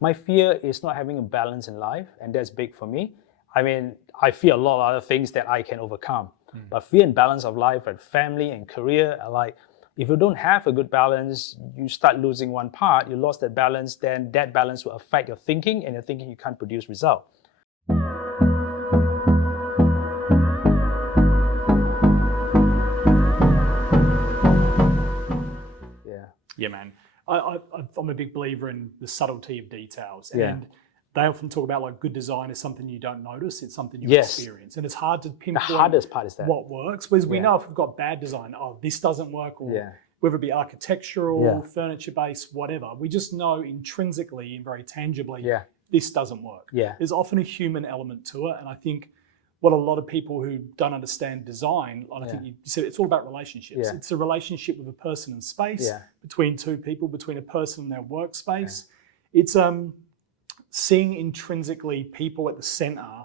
my fear is not having a balance in life, and that's big for me. I mean, I fear a lot of other things that I can overcome. But fear and balance of life and family and career are like, if you don't have a good balance, you start losing one part, you lost that balance, then that balance will affect your thinking, and your thinking, you can't produce result. Yeah, man. I'm a big believer in the subtlety of details. Yeah. And they often talk about like good design is something you don't notice, it's something you Yes. experience. And it's hard to pinpoint The hardest part is that. what works. Whereas we know if we've got bad design, this doesn't work, or whether it be architectural, furniture-based, whatever. We just know intrinsically and very tangibly, this doesn't work. There's often a human element to it. And I think what a lot of people who don't understand design, and I think you said it's all about relationships. It's a relationship with a person and space, between two people, between a person and their workspace. It's seeing intrinsically people at the center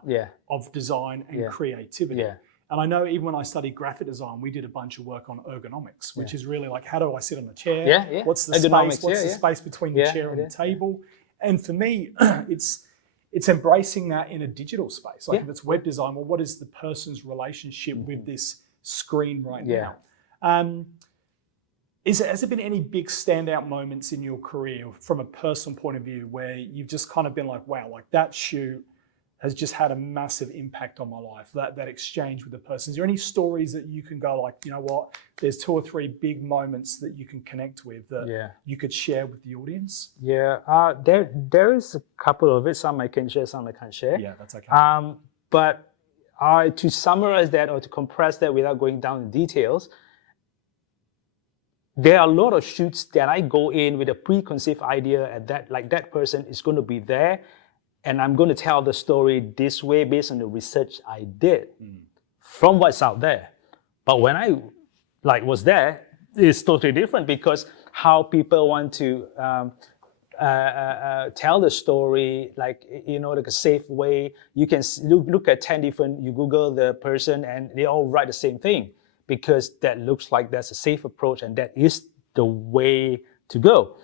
of design and creativity. And I know even when I studied graphic design, we did a bunch of work on ergonomics, which is really like, how do I sit on the chair? What's the space? What's the space between the chair and the table? And for me, it's embracing that in a digital space. Like if it's web design, well, what is the person's relationship with this screen right now? Has there been any big standout moments in your career from a personal point of view where you've just kind of been like, wow, like that shoot has just had a massive impact on my life, that exchange with the person? Is there any stories that you can go like, you know what, there's 2 or 3 big moments that you can connect with that you could share with the audience? There is a couple of it. Some I can share, some I can't share. Yeah, that's okay. But to summarize that or to compress that without going down in details, there are a lot of shoots that I go in with a preconceived idea at that, like that person is going to be there, and I'm going to tell the story this way based on the research I did from what's out there. But when I was there, it's totally different, because how people want to tell the story, like a safe way. You can look at 10 different, you Google the person and they all write the same thing, because that looks like that's a safe approach and that is the way to go.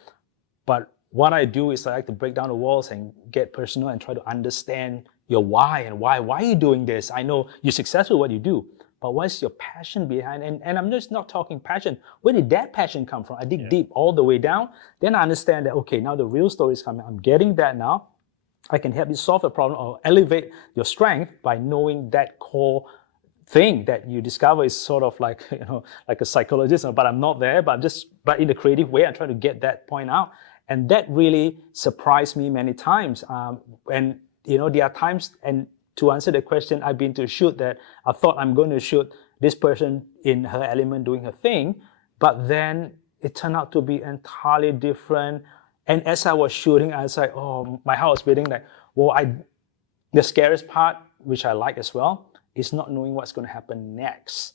But what I do is I like to break down the walls and get personal and try to understand your why and why are you doing this? I know you're successful at what you do, but what's your passion behind? And I'm just not talking passion. Where did that passion come from? I dig deep all the way down. Then I understand that, okay, now the real story is coming. I'm getting that now. I can help you solve a problem or elevate your strength by knowing that core thing that you discover is sort of like, like a psychologist, but I'm not there, but in a creative way, I'm trying to get that point out. And that really surprised me many times. And, there are times, and to answer the question, I've been to a shoot that I thought I'm going to shoot this person in her element doing her thing, but then it turned out to be entirely different. And as I was shooting, I was like, oh, my heart was beating like, well, the scariest part, which I like as well, is not knowing what's going to happen next.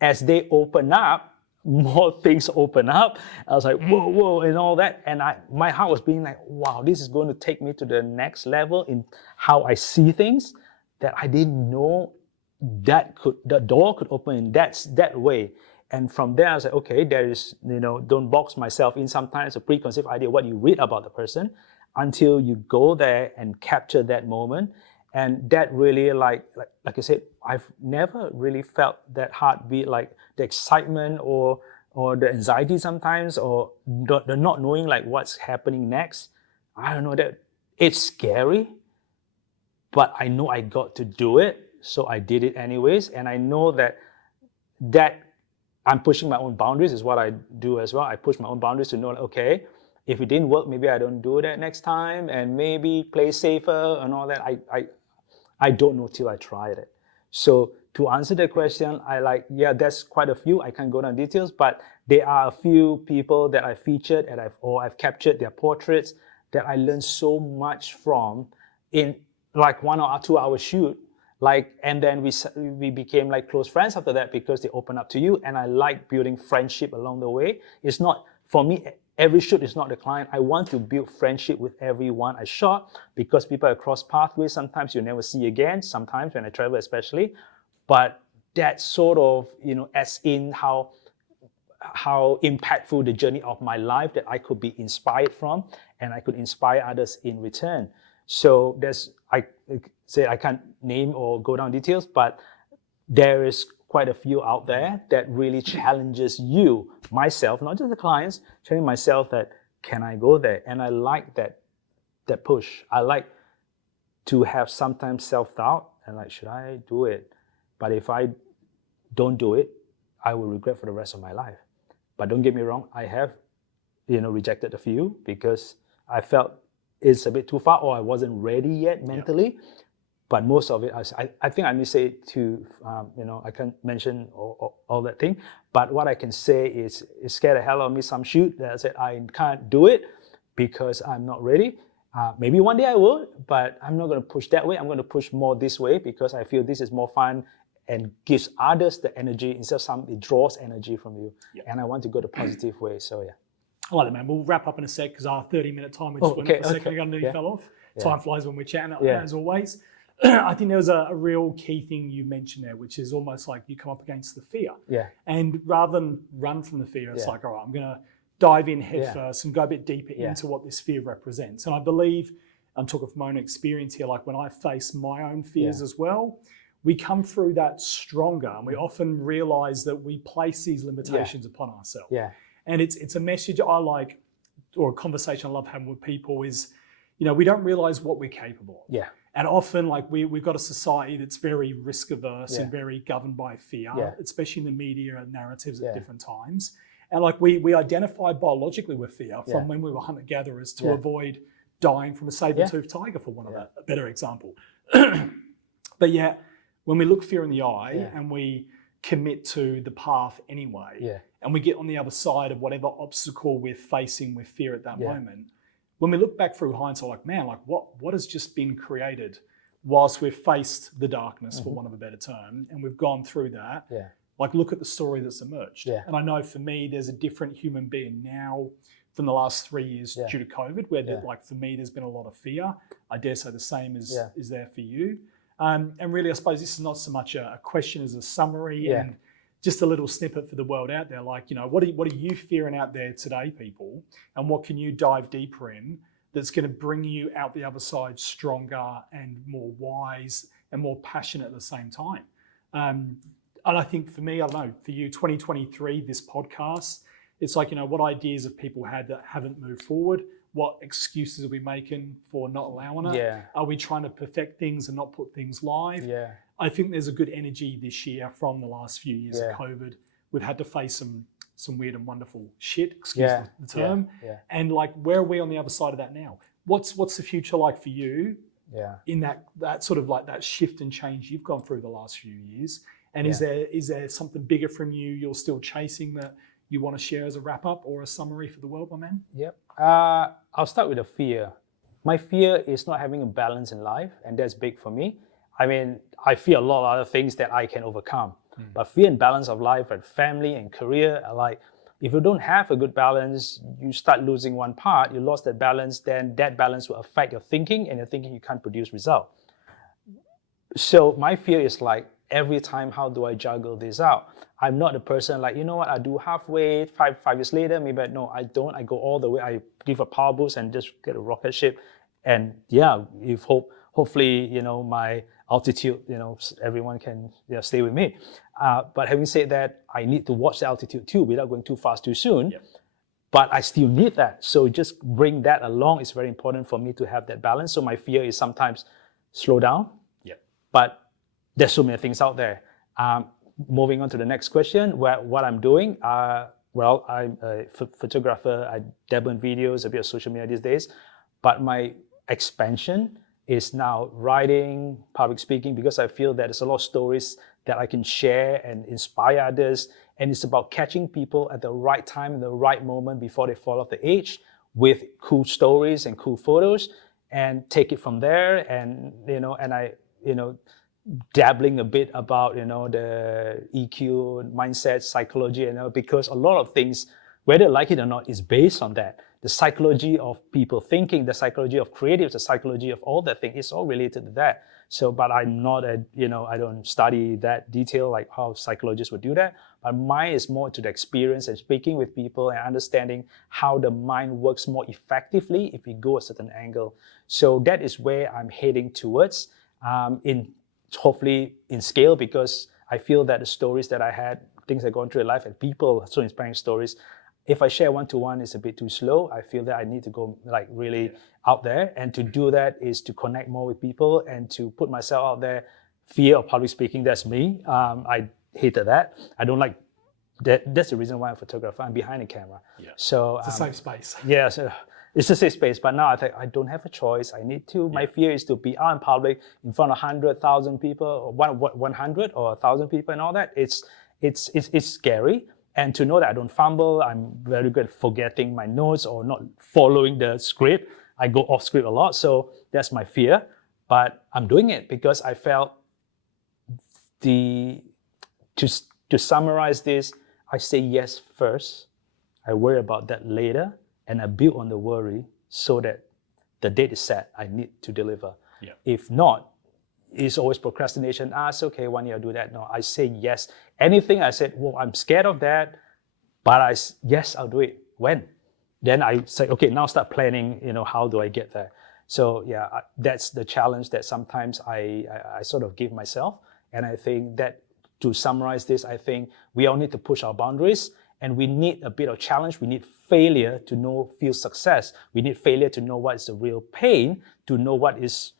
As they open up, more things open up. I was like, whoa, and all that. And my heart was being like, wow, this is going to take me to the next level in how I see things that I didn't know the door could open in that way. And from there, I was like, okay, there is, don't box myself in. Sometimes a preconceived idea, what you read about the person, until you go there and capture that moment. And that really, like I said, I've never really felt that heartbeat, like the excitement or the anxiety sometimes, or the not knowing like what's happening next. I don't know, that it's scary, but I know I got to do it, so I did it anyways. And I know that I'm pushing my own boundaries is what I do as well. I push my own boundaries to know, like, okay, if it didn't work, maybe I don't do that next time, and maybe play safer and all that. I don't know till I tried it. So to answer the question, there's quite a few. I can't go down details, but there are a few people that I featured and I've captured their portraits that I learned so much from in like 1 or 2 hour shoot. And then we became like close friends after that, because they open up to you, and I like building friendship along the way. It's not, for me, every shoot is not the client. I want to build friendship with everyone I shot, because people across pathways, sometimes you never see again, sometimes when I travel especially. But that sort of, as in how impactful the journey of my life that I could be inspired from. and I could inspire others in return. So I can't name or go down details, but there is quite a few out there that really challenges you, myself, not just the clients, challenging myself that, can I go there? And I like that push. I like to have sometimes self-doubt and like, should I do it? But if I don't do it, I will regret for the rest of my life. But don't get me wrong, I have, rejected a few because I felt it's a bit too far or I wasn't ready yet mentally. Yep. But most of it, I think I may say to, I can't mention all that thing. But what I can say is, it scared the hell out of me some shoot that I said I can't do it because I'm not ready. Maybe one day I will, but I'm not going to push that way. I'm going to push more this way because I feel this is more fun and gives others the energy instead of it draws energy from you. Yep. And I want to go the positive way. So yeah. All right, man. We'll wrap up in a sec because our 30-minute timer just went up a second ago and nearly fell off. Yeah. Time flies when we're chatting, as always. I think there was a real key thing you mentioned there, which is almost like you come up against the fear. Yeah. And rather than run from the fear, it's like, all right, I'm going to dive in head first and go a bit deeper into what this fear represents. And I believe, I'm talking from my own experience here, like when I face my own fears as well, we come through that stronger and we often realize that we place these limitations upon ourselves. Yeah. And it's a message I like, or a conversation I love having with people is, we don't realize what we're capable of. Yeah. And often, like we've got a society that's very risk averse and very governed by fear, especially in the media and narratives at different times. And like we identify biologically with fear from when we were hunter-gatherers to avoid dying from a saber-toothed tiger, for one of a better example. But yet, when we look fear in the eye and we commit to the path anyway, and we get on the other side of whatever obstacle we're facing with fear at that moment, when we look back through hindsight, like, man, like what has just been created whilst we've faced the darkness, for want of a better term, and we've gone through that, like look at the story that's emerged. Yeah. And I know for me, there's a different human being now from the last 3 years due to COVID, where like for me, there's been a lot of fear. I dare say the same is there for you. And really, I suppose this is not so much a question as a summary and just a little snippet for the world out there. Like, what are you fearing out there today, people? And what can you dive deeper in that's going to bring you out the other side stronger and more wise and more passionate at the same time? And I think for me, I don't know, for you, 2023, this podcast, it's like, what ideas have people had that haven't moved forward? What excuses are we making for not allowing it? Yeah. Are we trying to perfect things and not put things live? Yeah. I think there's a good energy this year from the last few years of COVID. We've had to face some weird and wonderful shit, excuse the term. Yeah. And like, where are we on the other side of that now? What's the future like for you in that sort of like that shift and change you've gone through the last few years? And is there something bigger from you're still chasing that you want to share as a wrap up or a summary for the world, my man? Yep. I'll start with the fear. My fear is not having a balance in life, and that's big for me. I mean, I fear a lot of other things that I can overcome. But fear and balance of life and family and career are like, if you don't have a good balance, you start losing one part, you lost that balance, then that balance will affect your thinking, and your thinking you can't produce result. So my fear is like, every time, how do I juggle this out? I'm not the person like, I do halfway, five years later, maybe no, I don't. I go all the way. I give a power boost and just get a rocket ship. And hopefully, my altitude, everyone can stay with me. But having said that, I need to watch the altitude too without going too fast too soon. Yep. But I still need that. So just bring that along. It's very important for me to have that balance. So my fear is sometimes slow down. Yep. But there's so many things out there. Moving on to the next question, what I'm doing. I'm a photographer. I dabble in videos, a bit of social media these days. But my expansion is now writing, public speaking, because I feel that there's a lot of stories that I can share and inspire others. And it's about catching people at the right time, in the right moment before they fall off the edge with cool stories and cool photos, and take it from there. And, dabbling a bit about, the EQ, mindset, psychology, because a lot of things, whether I like it or not, is based on that. the psychology of people thinking, the psychology of creatives, the psychology of all that thing, it's all related to that. So, but I'm not I don't study that detail, like how psychologists would do that. But mine is more to the experience and speaking with people and understanding how the mind works more effectively if we go a certain angle. So that is where I'm heading towards, hopefully in scale, because I feel that the stories that I had, things I've gone through in life, and people, so inspiring stories, if I share one-to-one, it's a bit too slow. I feel that I need to go like really out there. And to do that is to connect more with people and to put myself out there. Fear of public speaking, that's me. I hated that. I don't like that. That's the reason why I'm a photographer. I'm behind the camera. Yeah. So it's a safe space. Yeah, so it's a safe space. But now I think I don't have a choice. I need to. My fear is to be out in public in front of 100,000 people, or 100 or 1,000 people, and all that. It's scary. And to know that I don't fumble, I'm very good at forgetting my notes or not following the script. I go off script a lot, so that's my fear. But I'm doing it because I felt to summarize this, I say yes first, I worry about that later, and I build on the worry so that the date is set, I need to deliver. Yeah. If not, it's always procrastination. It's okay, 1 year I'll do that. No, I say yes. Anything I said, well, I'm scared of that, but yes, I'll do it. When? Then I say, okay, now start planning, how do I get there? So yeah, that's the challenge that sometimes I sort of give myself. And I think that to summarize this, I think we all need to push our boundaries, and we need a bit of challenge. We need failure to feel success. We need failure to know what is the real pain, to know what is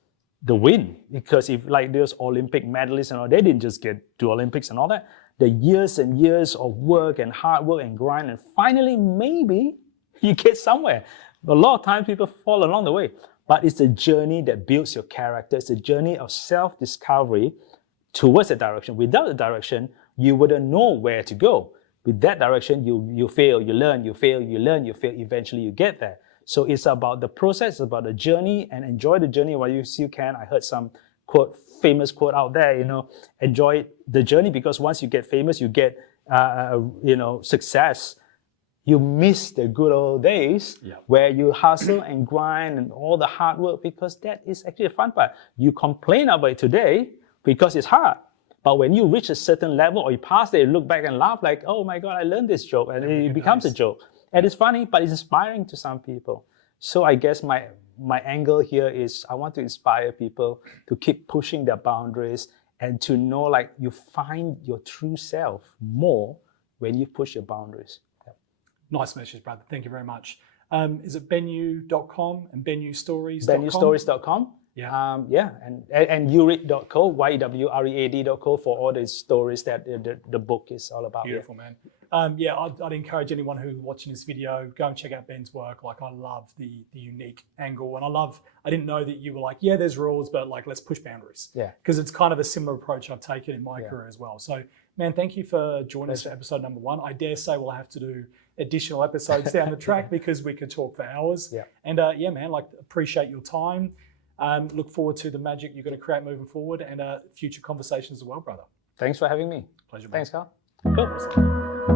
the win. Because if like those Olympic medalists and all, they didn't just get to Olympics and all that. The years and years of work and hard work and grind, and finally maybe you get somewhere. A lot of times people fall along the way, but it's a journey that builds your character. It's a journey of self-discovery towards a direction. Without a direction, you wouldn't know where to go. With that direction, you fail, you learn, you fail, you learn, you fail. Eventually, you get there. So it's about the process, it's about the journey, and enjoy the journey while you still can. I heard some famous quote out there, enjoy the journey, because once you get famous, you get, success. You miss the good old days where you hustle and grind and all the hard work, because that is actually the fun part. You complain about it today because it's hard. But when you reach a certain level or you pass it, you look back and laugh like, oh my God, I learned this joke, and it becomes a joke. And it's funny, but it's inspiring to some people. So I guess my angle here is I want to inspire people to keep pushing their boundaries and to know like you find your true self more when you push your boundaries. Nice message, brother. Thank you very much. Is it benyew.com and benyewstories.com? benyewstories.com. Yeah. And yuread.co, YWREAD.co for all the stories that the book is all about. Beautiful, man. I'd encourage anyone who's watching this video, go and check out Ben's work. Like, I love the unique angle, and I didn't know that you were like, yeah, there's rules, but like, let's push boundaries. Yeah. Because it's kind of a similar approach I've taken in my career as well. So, man, thank you for joining us for episode number 1. I dare say we'll have to do additional episodes down the track because we could talk for hours. Yeah. And man, like, appreciate your time. Look forward to the magic you're going to create moving forward, and future conversations as well, brother. Thanks for having me. Pleasure, man. Thanks, Karl. Cool.